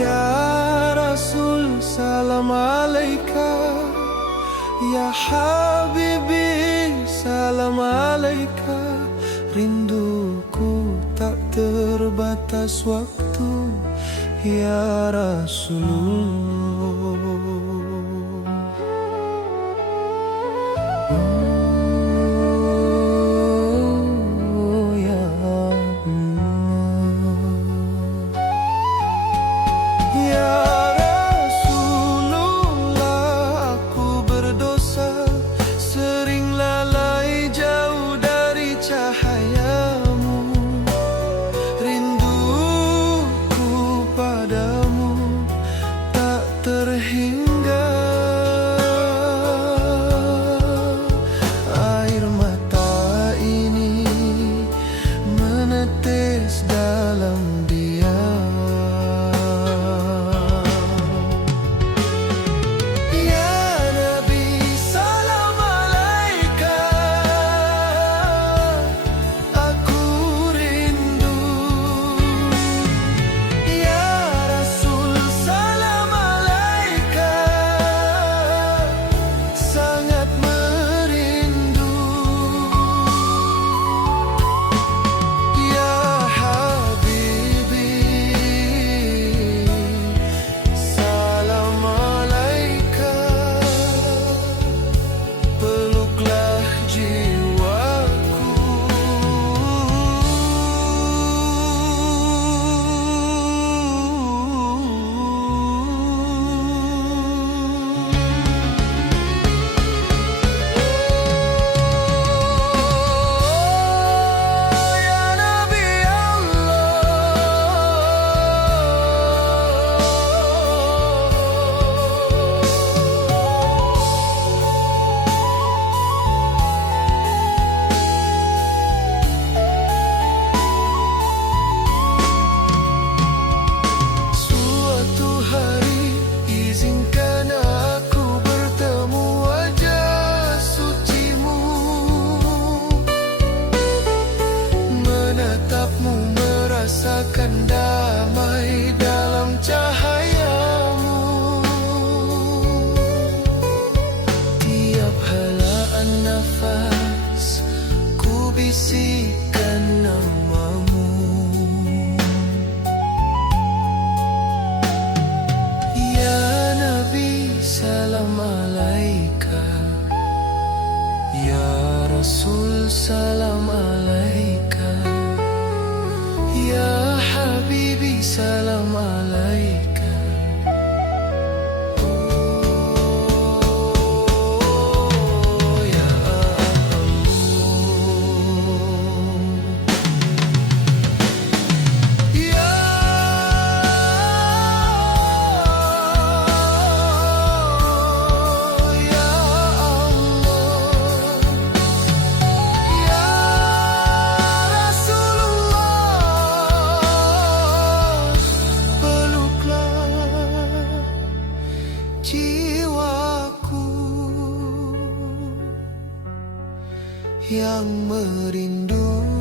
Ya Rasul salam alaika. Ya Habibi salam alaika. Rinduku tak terbatas waktu. Ya Rasulullah. Ya Nabi salam alaika Ya Rasul salam alaika Ya Habibi salam alaika yang merindu.